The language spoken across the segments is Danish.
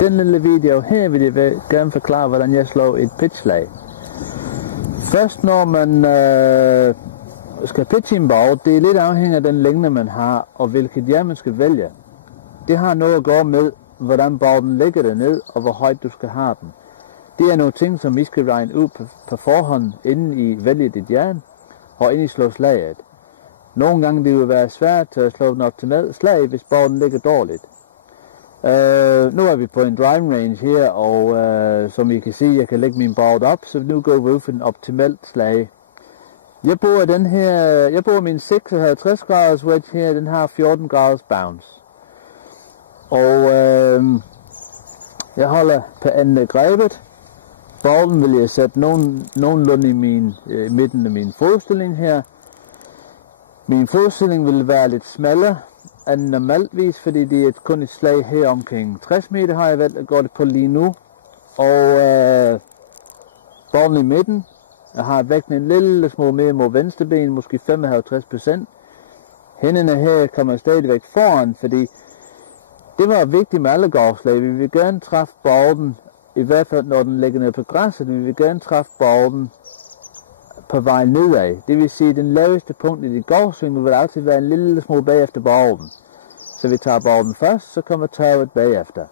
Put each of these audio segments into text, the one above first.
den lille video her vil jeg gerne forklare, hvordan jeg slår et pitchslag. Først når man skal pitche en bold, det er lidt afhængig af den længde man har, og hvilket jern man skal vælge. Det har noget at gøre med, hvordan bolden ligger derned, og hvor højt du skal have den. Det er nogle ting, som I skal regne ud på forhånd, inden I vælger dit jern, og inden I slår slaget. Nogle gange det vil være svært at slå den optimalt slag, hvis bolden ligger dårligt. Nu er vi på en driving range her, og som I kan se, jeg kan lægge min bold op, så nu går vi ud for en optimalt slag. Jeg bruger min 56 graders wedge her, den har 14 graders bounce. Og jeg holder på enden af grebet. Bolden vil jeg sætte nogenlunde i midten af min fodstilling her. Min fodstilling vil være lidt smallere end normaltvis, fordi det er kun et slag her omkring 60 meter har jeg valgt at gå det på lige nu. Og bolden i midten. Jeg har vægten en lille smule mere mod venstre ben, måske 55%. Hænderne her kommer stadigvæk foran, fordi det var vigtigt med alle golfslag. Vi vil gerne træffe bolden, i hvert fald når den ligger nede på græsset, vi vil gerne træffe bolden på vej nedad. Det vil sige, at den laveste punkt i dit golfsving vil altid være en lille smule bagefter bolden. Så vi tager bolden først, så kommer taget bagefter.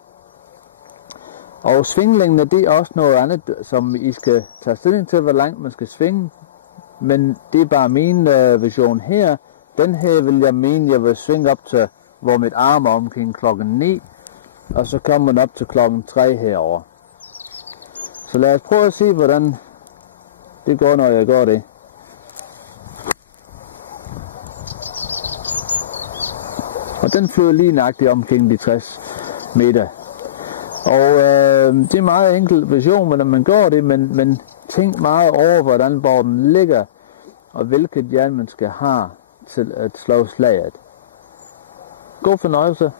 Og svinglængden, det er også noget andet, som I skal tage stilling til, hvor langt man skal svinge. Men det er bare min version her. Den her vil jeg mene, jeg vil svinge op til, hvor mit arm er omkring klokken 9. Og så kommer man op til klokken 3 herover. Så lad os prøve at se, hvordan det går, når jeg gør det. Og den flyver lige nøjagtigt omkring de 60 meter. Og det er en meget enkel version, hvordan man gør det, men tænk meget over, hvordan bolden ligger, og hvilket jern man skal have til at slå slaget. God fornøjelse.